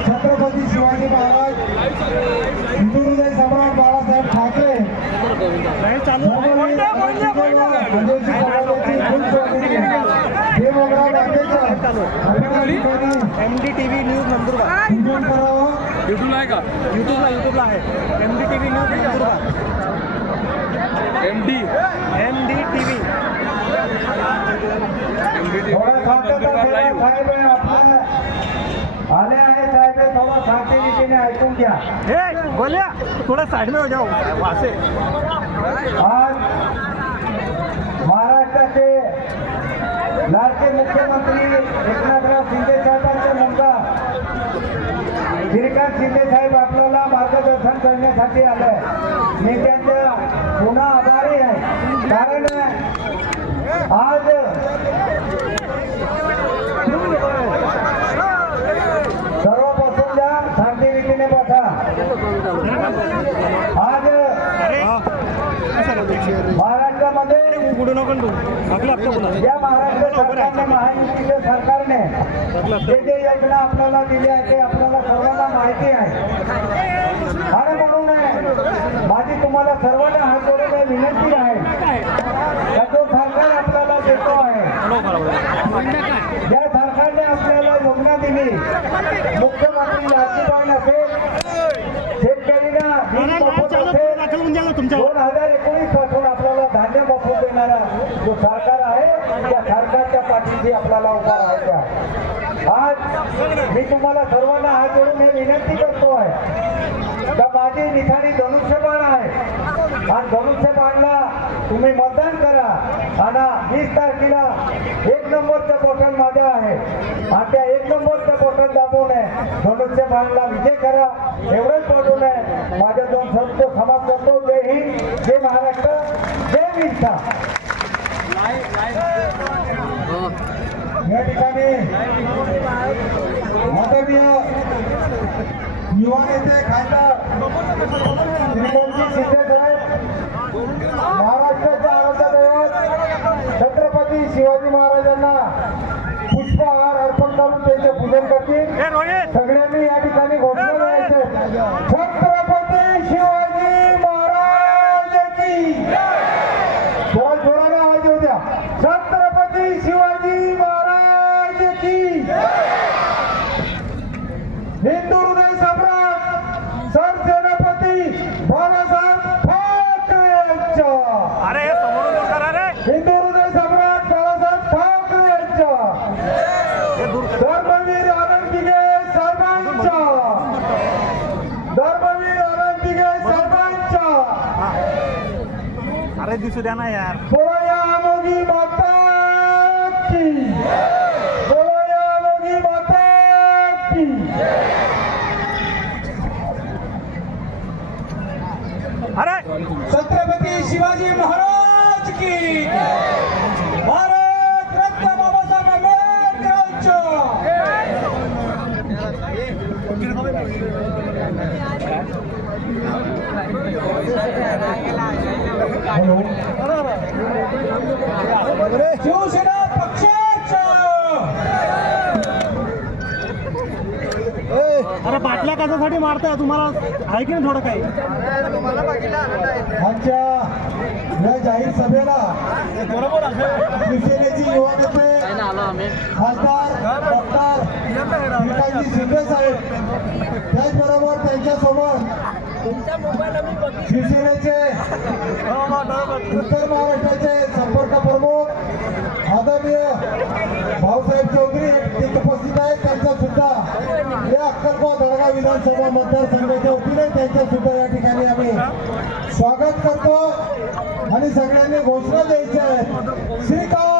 छत्रपती शिवाजी महाराज हिंदुहृदय सम्राट Balasaheb Thackeray MDTV news Nandurbar युट्यूबला आहे का? युट्यूबला आहे MDTV न्यूज नंदुरबार MDTV आले आहे साहेब थोडा शांती रीतीने ऐकून घ्या. बोलिया थोड़ा साइड में हो जाओ वासे. आज महाराष्ट्राचे लाडके मुख्यमंत्री एकनाथराव शिंदे साहेबांचा मुलगा श्रीकांत शिंदे साहेब आपल्याला मार्गदर्शन करण्यासाठी आलाय. मी त्यांच्या पुन्हा आभारी आहे. कारण आज सर्वप्रथम द्या शांती रीतीने बसा. आज महाराष्ट्रामध्ये या महाराष्ट्र सरकारने महायुतीच्या सरकारने जे योजना आपल्याला दिली आहे ते आपल्याला सर्वांना माहिती आहे. आणि म्हणून माझी तुम्हाला सर्वांना हात जोडून विनंती आहे जो सरकार आपल्याला देतो आहे ज्या सरकारने आपल्याला योजना दिली मुख्यमंत्री लाडकी बहीण असेल शेतकरीला 2019 पासून आपल्याला धान्य मोफत देणारा जो सरकार आहे त्या सरकारच्या पाठीशी आपल्याला उभा राहायचा. आज मी तुम्हाला सर्वांना हात जोडून हे विनंती करतो आहे का माझी निशाणी धनुष्यबाण आहे आणि धनुष्यबाणला तुम्ही मतदान करा. आणि 20 तारखेला 1 नंबरचं बटन माझं आहे आणि त्या 1 नंबरचं बटन दाबून धनुष्यबाणला विजय करा. एवढंच पाठवून माझ्या 2 शब्द समाप्त करतो. जय हिंद, जय महाराष्ट्र, जय विरसा. या ठिकाणी माननीय युवा नेते खासदार श्रीकांतजी शिंदे साहेब महाराष्ट्राच्या आराध्य दैवत छत्रपती शिवाजी महाराजांना पुष्पहार अर्पण करून त्यांचे पूजन करतील. सगळ्यांनी या ठिकाणी घोषणा द्यायचे. छत्रपती शिवाजी महाराज की थोडा जोराने आवाज येऊ द्या. छत्रपती शिवाजी महाराज की. हिंदू हृदय सम्राट सरसेनापती बाळासाहेब ठाकरे यांच्या. अरे समोरून करा रे. हिंदू हृदय सम्राट बाळासाहेब ठाकरे यांच्या. धर्मवीर आनंद दिघे साहेबांच्या. धर्मवीर आनंद दिघे साहेबांच्या. अरे दिसू द्या ना यार. बोलो या मोगी माता की. बोलो या मोगी माता की. अरे छत्रपती शिवाजी महाराज की. भारत रत्न बाबासाहेब आंबेडकरांच्या. शिवसेना पक्षाच्या. अरे बाटल्या कशासाठी मारताय तुम्हाला आहे की नाही थोडं काही. आजच्या या जाहीर सभेला शिवसेनेची युवा नेते खासदार डॉक्टर श्रीकांतजी शिंदे साहेब त्याचबरोबर त्यांच्यासमोर शिवसेनेचे उत्तर महाराष्ट्राचे संपर्क प्रमुख आदरणीय भाऊसाहेब चौधरी तिथे उपस्थित आहेत. त्यांचा सुद्धा या अक्कलकोट दळगाव विधानसभा मतदारसंघाच्या वतीने त्यांच्या सुद्धा या ठिकाणी आम्ही स्वागत करतो. आणि सगळ्यांनी घोषणा द्यायच्या आहेत. श्रीकांत